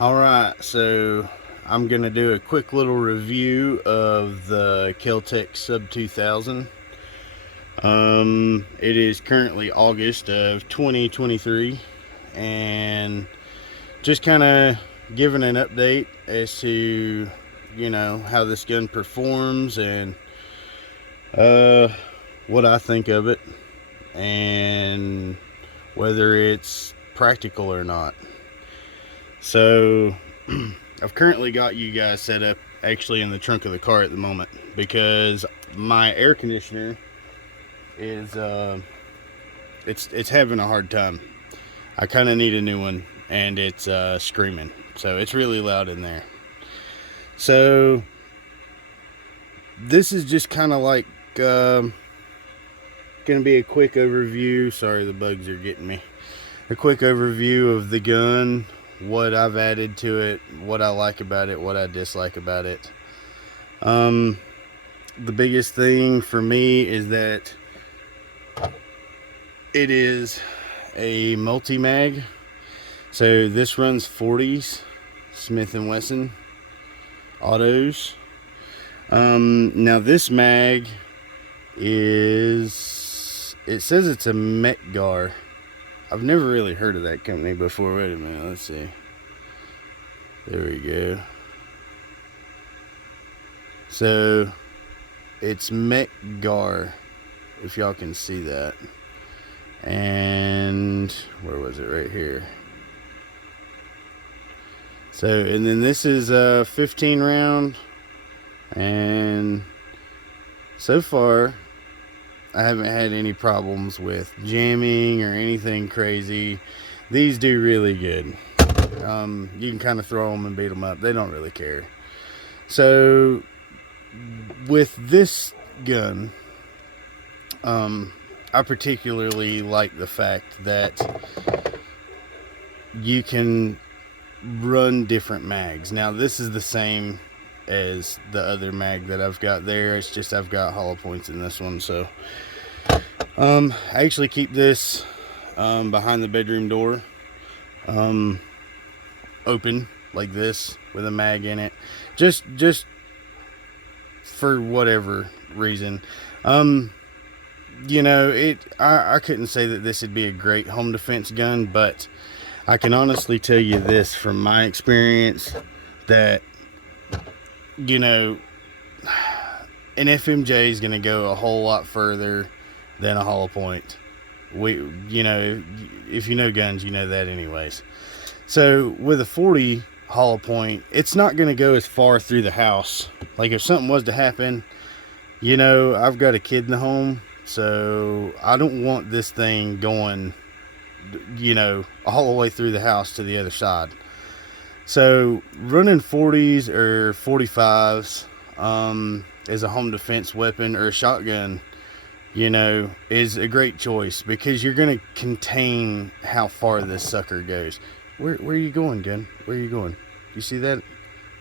Alright, so I'm going to do a quick little review of the Kel-Tec Sub2000. It is currently August of 2023, and just kind of giving an update as to, how this gun performs and what I think of it and whether it's practical or not. So I've currently got you guys set up actually in the trunk of the car at the moment because my air conditioner is it's having a hard time. I kind of need a new one, and it's screaming, so it's really loud in there. So this is just kind of like gonna be a quick overview. Sorry, the bugs are getting me. A quick overview of the gun, what I've added to it, what I like about it, what I dislike about it. The biggest thing for me is that it is a multi-mag. So this runs 40s Smith & Wesson autos. Now this mag is, it says it's a Metgar. I've never really heard of that company before. Wait a minute, let's see. There we go. So it's Metgar, if y'all can see that. And where was it? Right here. So, and then this is a 15 round, and so far I haven't had any problems with jamming or anything crazy. These do really good. You can kind of throw them and beat them up. They don't really care. So with this gun, I particularly like the fact that you can run different mags. Now this is the same as the other mag that I've got there. It's just I've got hollow points in this one. So I actually keep this behind the bedroom door, open like this with a mag in it, just for whatever reason. I couldn't say that this would be a great home defense gun, but I can honestly tell you this from my experience, that an FMJ is going to go a whole lot further than a hollow point. If you know guns, you know that anyways. So with a 40 hollow point, it's not going to go as far through the house. Like if something was to happen, I've got a kid in the home, so I don't want this thing going, all the way through the house to the other side. So running 40s or 45s as a home defense weapon or a shotgun, is a great choice, because you're going to contain how far this sucker goes. Where are you going, gun? Where are you going? You see that?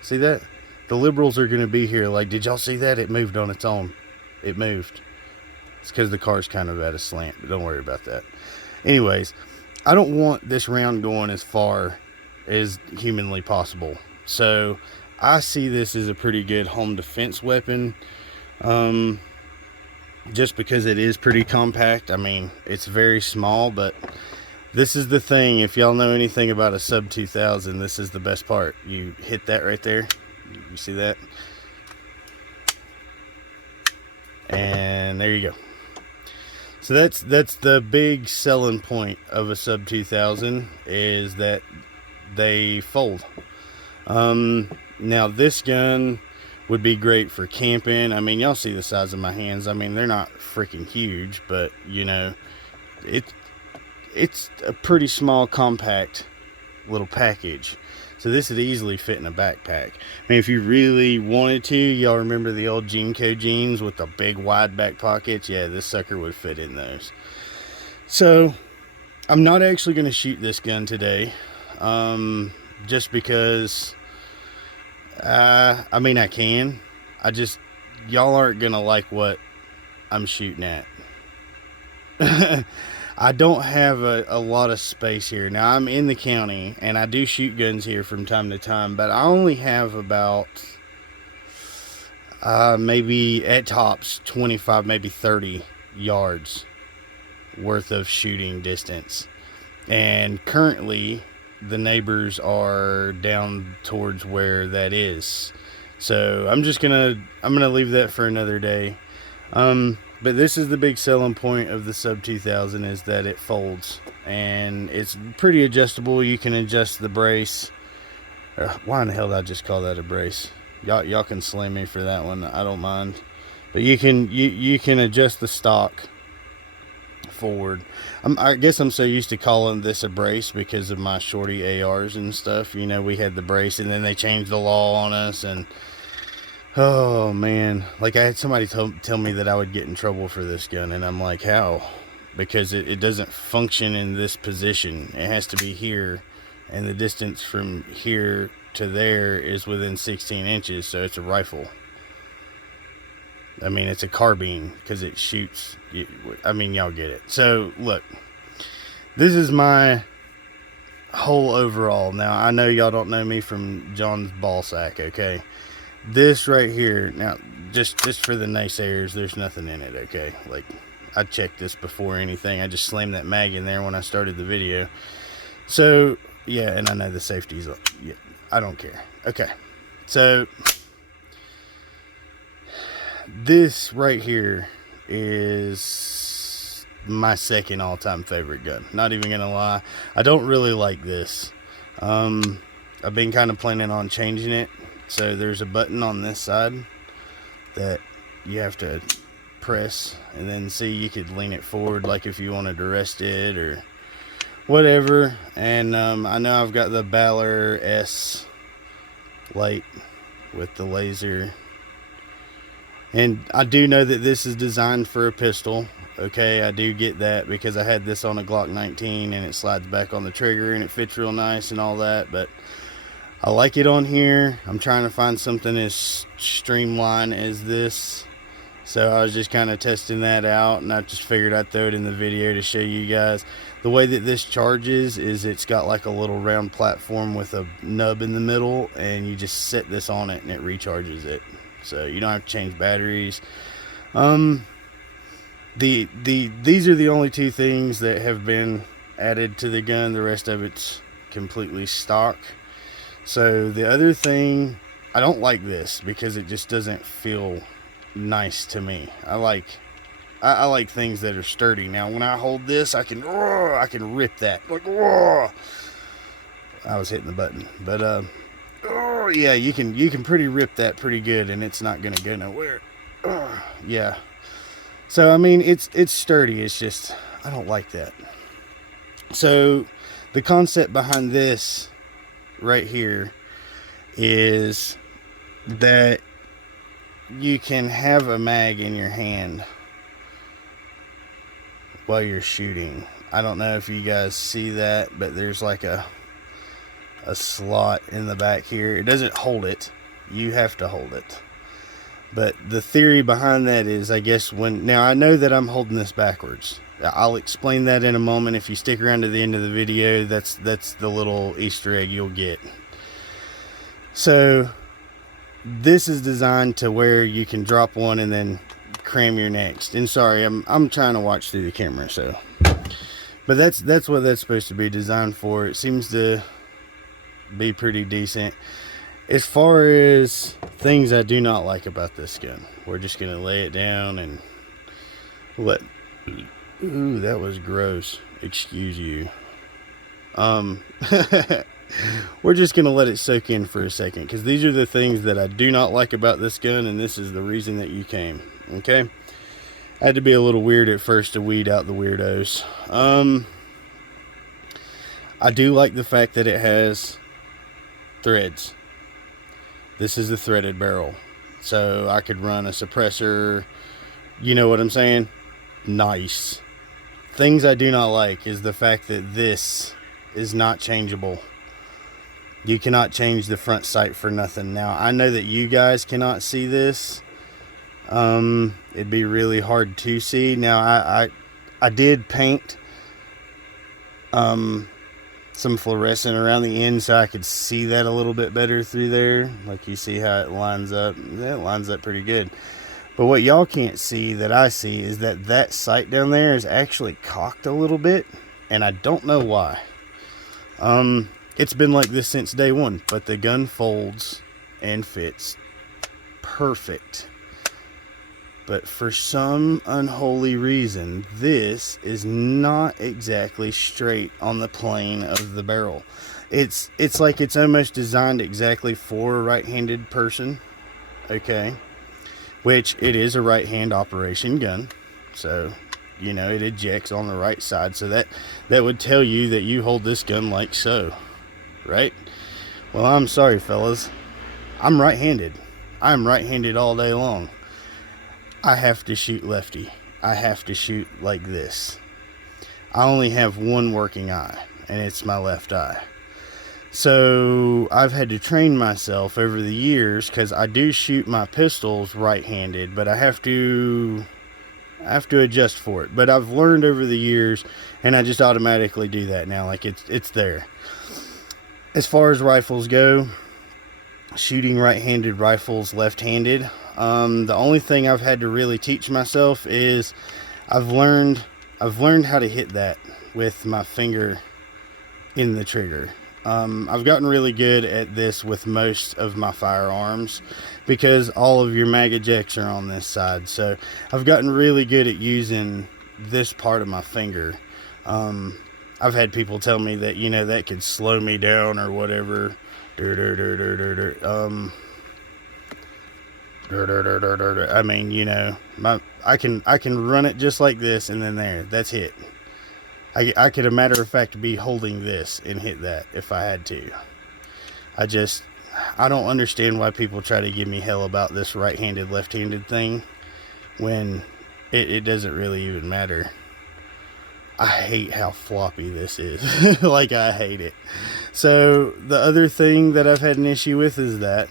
See that? The liberals are going to be here like, did y'all see that? It moved on its own. It moved. It's because the car's kind of at a slant, but don't worry about that. Anyways, I don't want this round going as far as humanly possible. So I see this as a pretty good home defense weapon. Just because it is pretty compact. I mean, it's very small, but this is the thing. If y'all know anything about a Sub2000, this is the best part. You hit that right there. You see that? And there you go. So that's the big selling point of a Sub2000, is that they fold. Now this gun would be great for camping. I mean, y'all see the size of my hands. I mean, they're not freaking huge, but it's a pretty small, compact little package. So this would easily fit in a backpack. I mean, if you really wanted to, y'all remember the old Jeanco jeans with the big wide back pockets? Yeah, this sucker would fit in those. So I'm not actually going to shoot this gun today, just because I mean, I can. Y'all aren't going to like what I'm shooting at. I don't have a lot of space here. Now, I'm in the county, and I do shoot guns here from time to time, but I only have about, maybe at tops, 25, maybe 30 yards worth of shooting distance. And currently, the neighbors are down towards where that is. So I'm gonna leave that for another day. But this is the big selling point of the Sub2000, is that it folds and it's pretty adjustable. You can adjust the brace. Why in the hell did I just call that a brace? Y'all can slam me for that one. I don't mind. But you can adjust the stock forward. I guess I'm so used to calling this a brace because of my shorty ARs and stuff. You know, we had the brace and then they changed the law on us, and oh man, like I had somebody tell me that I would get in trouble for this gun, and I'm like, how? Because it doesn't function in this position. It has to be here, and the distance from here to there is within 16 inches, so it's a rifle. I mean, it's a carbine because it shoots. I mean, y'all get it. So look, this is my whole overall. Now, I know y'all don't know me from John's ball sack, okay? This right here, now, just for the naysayers, there's nothing in it, okay? Like, I checked this before anything. I just slammed that mag in there when I started the video. So, yeah, and I know the safety's, yeah, I don't care. Okay, so this right here is my second all-time favorite gun. Not even gonna lie, I don't really like this. I've been kind of planning on changing it. So there's a button on this side that you have to press, and then see, you could lean it forward like if you wanted to rest it or whatever. And I know I've got the Balor S light with the laser, and I do know that this is designed for a pistol. Okay, I do get that because I had this on a Glock 19 and it slides back on the trigger and it fits real nice and all that, but I like it on here. I'm trying to find something as streamlined as this. So I was just kind of testing that out, and I just figured I'd throw it in the video to show you guys. The way that this charges is it's got like a little round platform with a nub in the middle, and you just set this on it and it recharges it. So you don't have to change batteries. These are the only two things that have been added to the gun. The rest of it's completely stock. So the other thing, I don't like this because it just doesn't feel nice to me. I like things that are sturdy. Now when I hold this, I can rip that, like, I was hitting the button, but yeah, you can pretty rip that pretty good, and it's not gonna go nowhere. Yeah, so I mean, it's sturdy. It's just, I don't like that. So the concept behind this right here is that you can have a mag in your hand while you're shooting. I don't know if you guys see that, but there's like a slot in the back here. It doesn't hold it, you have to hold it. But the theory behind that is, I guess, now I know that I'm holding this backwards. I'll explain that in a moment. If you stick around to the end of the video, that's the little Easter egg you'll get. So this is designed to where you can drop one and then cram your next. And sorry, I'm trying to watch through the camera, so, but that's what that's supposed to be designed for. It seems to be pretty decent. As far as things I do not like about this gun, we're just gonna lay it down and let, ooh, that was gross, excuse you. We're just gonna let it soak in for a second, because these are the things that I do not like about this gun, and this is the reason that you came. Okay, I had to be a little weird at first to weed out the weirdos. I do like the fact that it has threads. This is a threaded barrel, so I could run a suppressor, you know what I'm saying? Nice. Things I do not like is the fact that this is not changeable. You cannot change the front sight for nothing. Now, I know that you guys cannot see this. It'd be really hard to see. Now, I did paint some fluorescent around the end so I could see that a little bit better through there. Like you see how it lines up. It lines up pretty good. But what y'all can't see that I see is that that sight down there is actually cocked a little bit, and I don't know why. It's been like this since day one, but the gun folds and fits perfect. But for some unholy reason, this is not exactly straight on the plane of the barrel. It's like it's almost designed exactly for a right-handed person, okay? Which it is a right-hand operation gun, so you know it ejects on the right side. So that would tell you that you hold this gun like so, right? Well, I'm sorry, fellas. I'm right-handed. I'm right-handed all day long. I have to shoot lefty. I have to shoot like this. I only have one working eye, and it's my left eye. So I've had to train myself over the years, because I do shoot my pistols right-handed, but I have to adjust for it. But I've learned over the years, and I just automatically do that now. Like it's there. As far as rifles go, shooting right-handed rifles left-handed, the only thing I've had to really teach myself is I've learned how to hit that with my finger in the trigger. I've gotten really good at this with most of my firearms because all of your mag ejects are on this side. So I've gotten really good at using this part of my finger. I've had people tell me that, you know, that could slow me down or whatever. I mean, you know, I can run it just like this, and then there, that's hit. I could, a matter of fact, be holding this and hit that if I had to. I don't understand why people try to give me hell about this right-handed, left-handed thing when it doesn't really even matter. I hate how floppy this is. Like, I hate it. So the other thing that I've had an issue with is that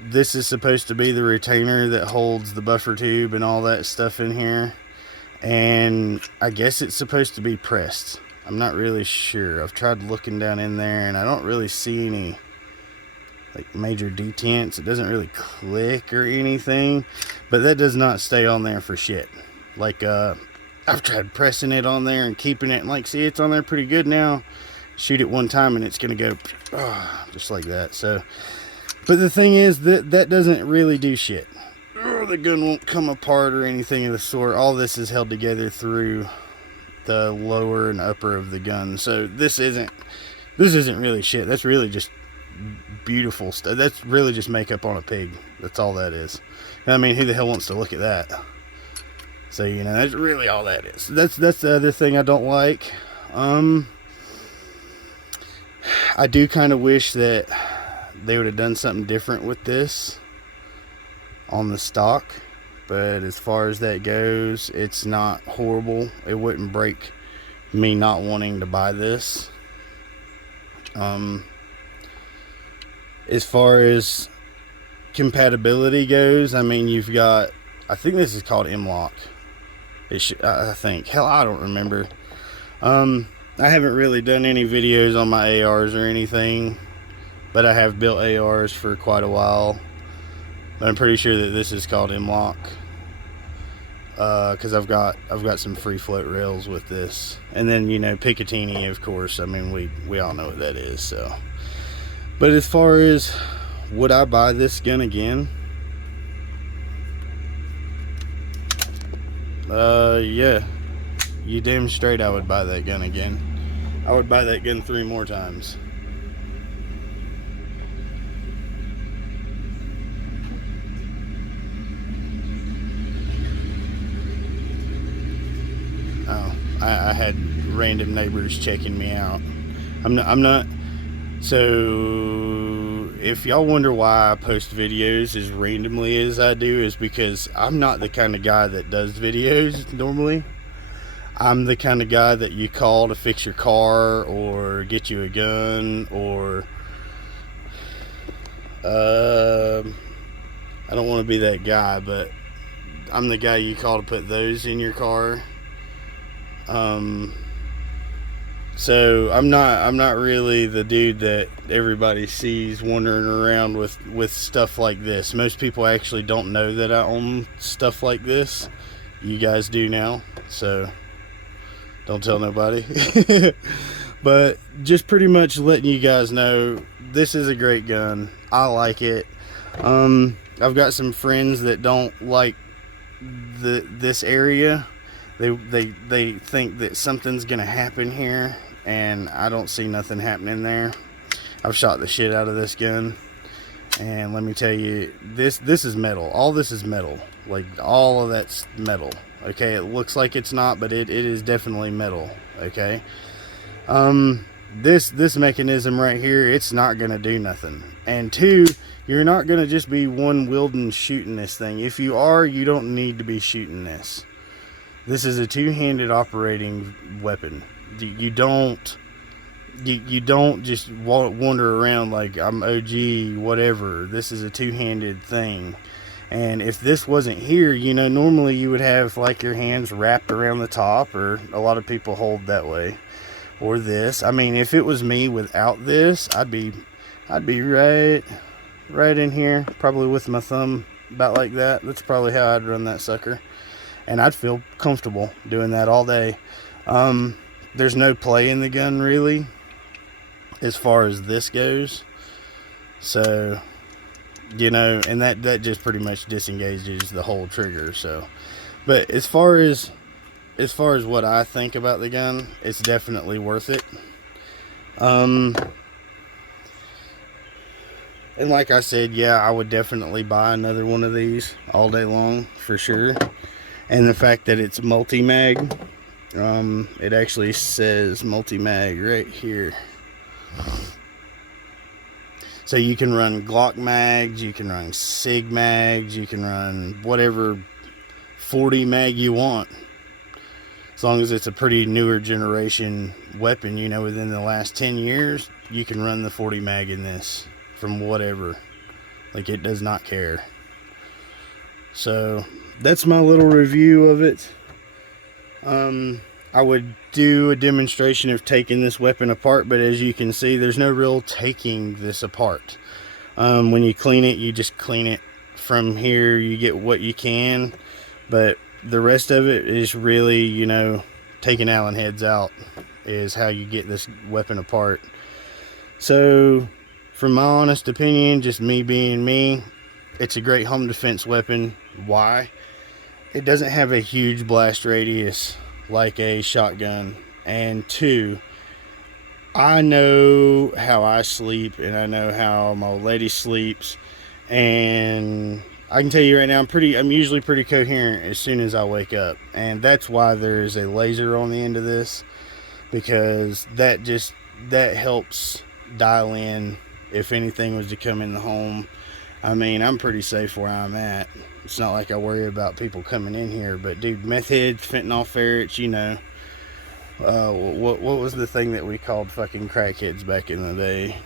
this is supposed to be the retainer that holds the buffer tube and all that stuff in here, and I guess it's supposed to be pressed. I'm not really sure. I've tried looking down in there and I don't really see any like major detents. It doesn't really click or anything, but that does not stay on there for shit. Like I've tried pressing it on there and keeping it, and like, see, it's on there pretty good now. Shoot it one time and it's gonna go just like that. So, but the thing is that doesn't really do shit. The gun won't come apart or anything of the sort. All this is held together through the lower and upper of the gun. So this isn't really shit. That's really just beautiful stuff. That's really just makeup on a pig. That's all that is. I mean, who the hell wants to look at that? So, you know, that's really all that is. That's the other thing I don't like. I do kind of wish that they would have done something different with this on the stock, but as far as that goes, it's not horrible. It wouldn't break me not wanting to buy this. As far as compatibility goes, I mean, you've got, I think this is called M-Lock. I think, hell, I don't remember. I haven't really done any videos on my ARs or anything, but I have built ARs for quite a while. But I'm pretty sure that this is called M-Lock, because I've got some free float rails with this, and then, you know, Picatinny, of course. I mean, we all know what that is. So, but as far as would I buy this gun again? Yeah, you damn straight I would buy that gun again. I would buy that gun 3 more times. I had random neighbors checking me out. I'm not. So if y'all wonder why I post videos as randomly as I do, is because I'm not the kind of guy that does videos normally. I'm the kind of guy that you call to fix your car or get you a gun, or I don't want to be that guy, but I'm the guy you call to put those in your car. So I'm not really the dude that everybody sees wandering around with stuff like this. Most people actually don't know that I own stuff like this. You guys do now, so don't tell nobody. But just pretty much letting you guys know, this is a great gun. I like it. I've got some friends that don't like this area. They think that something's gonna happen here, and I don't see nothing happening there. I've shot the shit out of this gun, and let me tell you, this is metal. All this is metal. Like, all of that's metal. Okay, it looks like it's not, but it is definitely metal. Okay. This mechanism right here, it's not gonna do nothing. And two, you're not gonna just be one wielding shooting this thing. If you are, you don't need to be shooting this. This is a two-handed operating weapon. You don't just wander around like I'm OG whatever. This is a two-handed thing. And if this wasn't here, you know, normally you would have like your hands wrapped around the top, or a lot of people hold that way, or this. I mean, if it was me without this, I'd be right in here, probably with my thumb about like that. That's probably how I'd run that sucker, and I'd feel comfortable doing that all day. There's no play in the gun really as far as this goes, so you know, and that just pretty much disengages the whole trigger. So, but as far as what I think about the gun, it's definitely worth it. And like I said, yeah, I would definitely buy another one of these all day long for sure. And the fact that it's multi-mag, it actually says multi-mag right here. So you can run Glock mags, you can run Sig mags, you can run whatever 40 mag you want. As long as it's a pretty newer generation weapon, you know, within the last 10 years, you can run the 40 mag in this from whatever. Like, it does not care. So that's my little review of it. I would do a demonstration of taking this weapon apart, but as you can see, there's no real taking this apart. When you clean it, you just clean it from here. You get what you can, but the rest of it is really, you know, taking Allen heads out is how you get this weapon apart. So, from my honest opinion, just me being me, it's a great home defense weapon. Why? It doesn't have a huge blast radius like a shotgun. And two, I know how I sleep, and I know how my old lady sleeps, and I can tell you right now, I'm usually pretty coherent as soon as I wake up. And that's why there's a laser on the end of this, because that helps dial in if anything was to come in the home. I mean, I'm pretty safe where I'm at. It's not like I worry about people coming in here, but dude, meth heads, fentanyl ferrets, you know, what was the thing that we called fucking crackheads back in the day?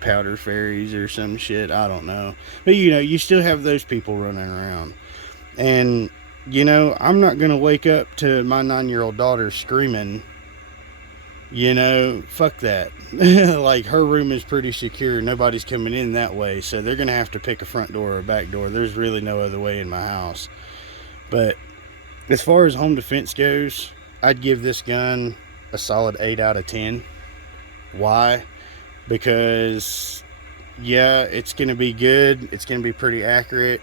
Powder fairies or some shit, I don't know. But you know, you still have those people running around. And you know, I'm not gonna wake up to my 9-year-old daughter screaming. You know, fuck that. Like, her room is pretty secure, nobody's coming in that way, so they're gonna have to pick a front door or a back door. There's really no other way in my house. But as far as home defense goes, I'd give this gun a solid 8 out of 10. Why? Because yeah, it's gonna be good, it's gonna be pretty accurate,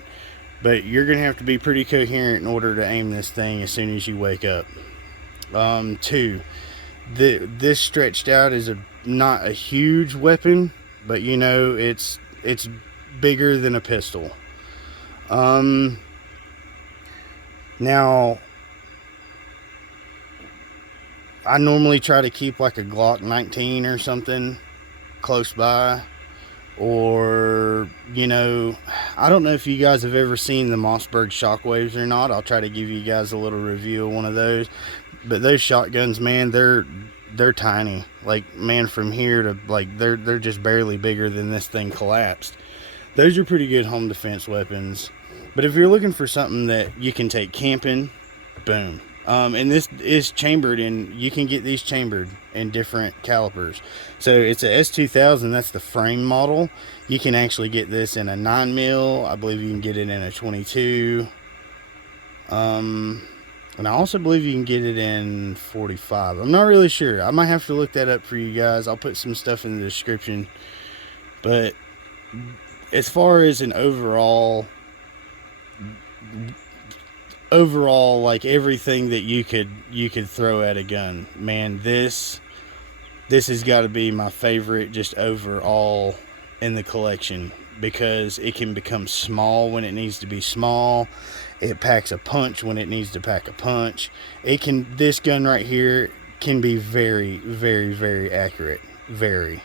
but you're gonna have to be pretty coherent in order to aim this thing as soon as you wake up. Two, this stretched out is not a huge weapon, but you know, it's bigger than a pistol. Now I normally try to keep like a Glock 19 or something close by, or you know, I don't know if you guys have ever seen the Mossberg Shockwaves or not. I'll try to give you guys a little review of one of those. But those shotguns, man, they're tiny. Like, man, from here to like they're just barely bigger than this thing collapsed. Those are pretty good home defense weapons. But if you're looking for something that you can take camping, boom. And this is chambered in, you can get these chambered in different calipers. So it's a S2000, that's the frame model. You can actually get this in a 9mm. I believe you can get it in a 22. And I also believe you can get it in 45. I'm not really sure. I might have to look that up for you guys. I'll put some stuff in the description. But as far as an overall like everything that you could throw at a gun, man, this has got to be my favorite just overall in the collection, because it can become small when it needs to be small. It packs a punch when it needs to pack a punch. This gun right here can be very, very, very accurate. Very.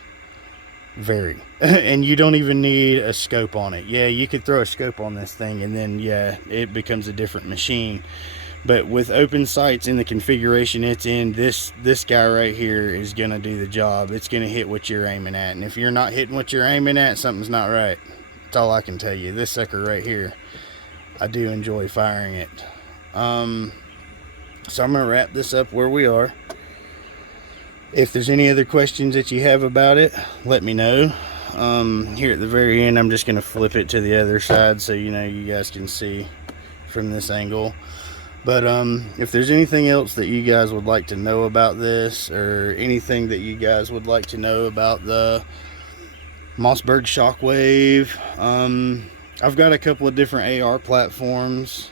And you don't even need a scope on it. Yeah, you could throw a scope on this thing and then, yeah, it becomes a different machine. But with open sights in the configuration it's in, this guy right here is going to do the job. It's going to hit what you're aiming at. And if you're not hitting what you're aiming at, something's not right. That's all I can tell you. This sucker right here, I do enjoy firing it. So I'm going to wrap this up where we are. If there's any other questions that you have about it, let me know. Here at the very end, I'm just going to flip it to the other side so you guys can see from this angle. But if there's anything else that you guys would like to know about this, or anything that you guys would like to know about the Mossberg Shockwave, I've got a couple of different AR platforms.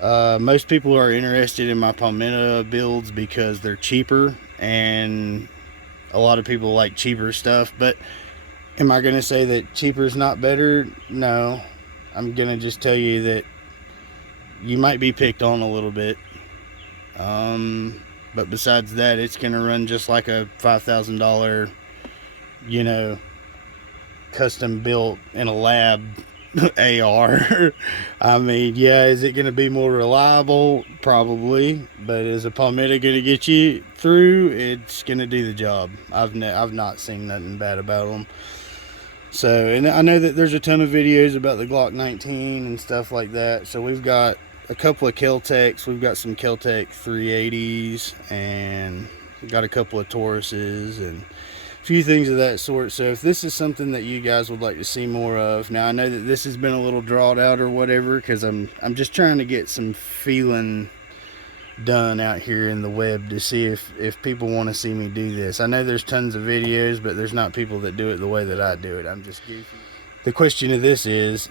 Most people are interested in my Palmetto builds because they're cheaper, and a lot of people like cheaper stuff. But am I going to say that cheaper is not better? No. I'm going to just tell you that you might be picked on a little bit. But besides that, it's going to run just like a $5,000, custom built in a lab AR. I mean, yeah, is it going to be more reliable? Probably. But is a Palmetto going to get you through? It's going to do the job. I've not seen nothing bad about them. So, and I know that there's a ton of videos about the Glock 19 and stuff like that. So we've got a couple of Kel-Tecs. We've got some Kel-Tec 380s, and we've got a couple of Tauruses and a few things of that sort. So if this is something that you guys would like to see more of, now I know that this has been a little drawn out or whatever, because I'm just trying to get some feeling done out here in the web to see if people want to see me do this. I know there's tons of videos, but there's not people that do it the way that I do it. I'm just goofy. The question of this is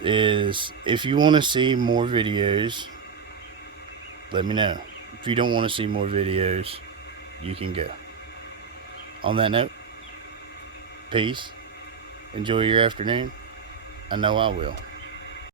if you want to see more videos, let me know. If you don't want to see more videos, you can go. On that note, peace. Enjoy your afternoon. I know I will.